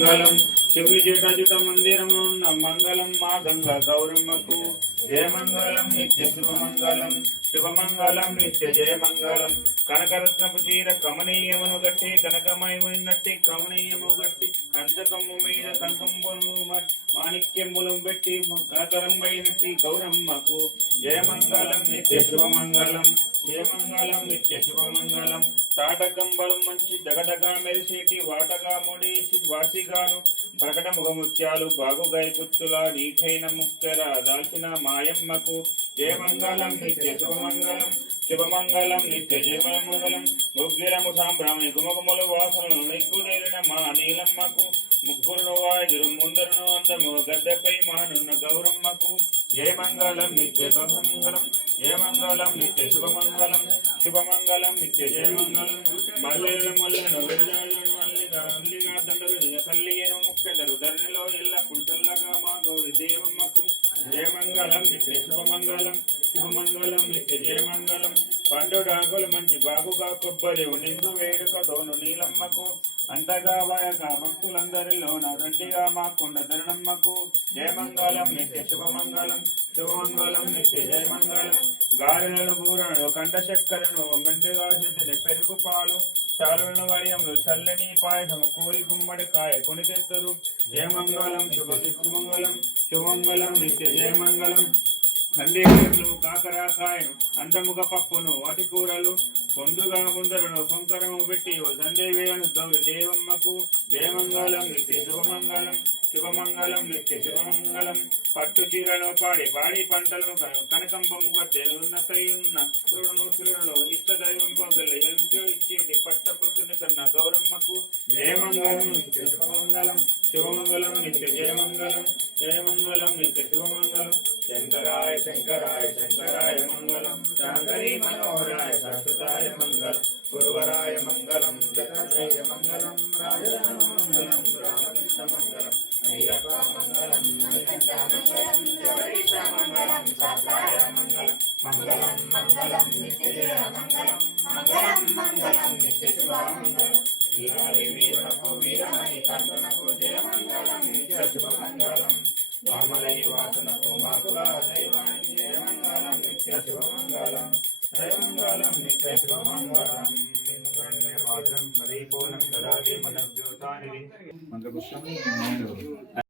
మంగళం శివుడి జటాజుట మందిరమున్న మంగళం మా గంగా గౌరమ్మకు జయమంగళం నిత్య శుభమంగళం శుభమంగళం నిత్య జయమంగళం కనకరత్నపు చీర కమనీయమును గట్టి కనకమయమైనట్టి కమనీయము గట్టి కంచకమ్ము మీద కంకంబులు మాణిక్యములు పెట్టి కనకరంబైనట్టి గౌరమ్మకు జయమంగళం నిత్య శుభమంగళం జయమంగళం నిత్య శుభమంగళం తాటకంబలం మంచి దగదగా మెరిసేటి వాటగా ముడేసి వాసిగాను ప్రకట ముఖముత్యాలు బాగుగాయ కుచ్చుల నీఖైన ముక్తెర దాల్చిన మాయమ్మకు జయమంగళం నిత్య శుభమంగళం శుభమంగళం నిత్య జయమంగళం ముగ్గిరము సాంబ్రాహ్మణి గుమగుమలు వాసనలు నిగ్గుదేలిన మా నీలమ్మకు ముగ్గురును వాయురు ముందరును అందము గద్దెపై మానున్న గౌరమ్మకు జయమంగళం నిత్య శుభమంగళం జయమంగళం నిత్య శుభమంగళం శుభమంగళం నిత్య జయమంగళం మల్లెల మొల్లను విరజాజులను అల్లిగా దండలు కల్లియను ముక్కెదరు ధరణిలో ఎల్లప్పుడు చల్లగా మా గౌరి దేవమ్మకు జయమంగళం నిత్య శుభమంగళం శుభమంగళం నిత్య జయమంగళం పండుడాకులు మంచి బాగుగా కొబ్బరి నిండు వేడుకతోను నీలమ్మకు అంతగా వాయక భక్తులందరిలో నా దండిగా మా కొండ ధరణమ్మకు జయమంగళం నిత్య శుభమంగళం శుభమంగళం నిత్య జయమంగళం గారెలను బూరను కంట చక్కరను మెంటగా చేసిన పెరుగు పాలు చాలున్న వడియంలో చల్లని పాయసము కోరి గుమ్మడికాయ కొనితెత్తరు జయమంగళం శుభమంగళం శుభమంగళం నిత్య జయమంగళం కందేలు కాకరాకాయను అందముగ పప్పును వాటి కూరలు పొందుగా ముందరను పొంకరము పెట్టి సందేవేయను గౌరి దేవమ్మకు జయమంగళం నిత్య శుభమంగళం శుభమంగళం నిత్య శుభమంగళం పట్టు చీరలో పాడి పంటలను కనకంబము గద్దె ఉన్నతై ఉన్న సురులను ఇష్ట దైవం పగల ఎంతో ఇచ్చేటి పట్టపొత్తుని కన్నా గౌరమ్మకు జయమంగళం నిత్య శుభమంగళం శుభమంగళం నిత్య జయమంగళం జయమంగళం నిత్య శుభమంగళం శంకరాయ శంకరాయ శంకరాయ మంగళం శాంకరీ మనోహరాయ శాశ్వతాయ మంగళం గురువరాయ మంగళం జగదేయ మంగళం రాజరామ మంగళం రామకృష్ణ మంగళం అయ్యప్ప మంగళం మణికంఠ మంగళం జగదీశ మంగళం శాస్త్రాయ మంగళం మంగళం మంగళం నిత్య జయ మంగళం మంగళం మంగళం నిత్య శుభ మంగళం వీరాలి వీరులకు వీరమణి కంటునకు జయ మంగళం నిత్య శుభ మంగళం వామలై వాసునకు మాకుల దైవానికి జయమంగళం నిత్య శుభమంగళం జయమంగళం నిత్య శుభమంగళం మాత్రం మరీ పూర్ణం దదాతి మన ద్యోతాని మంత్రపుష్పం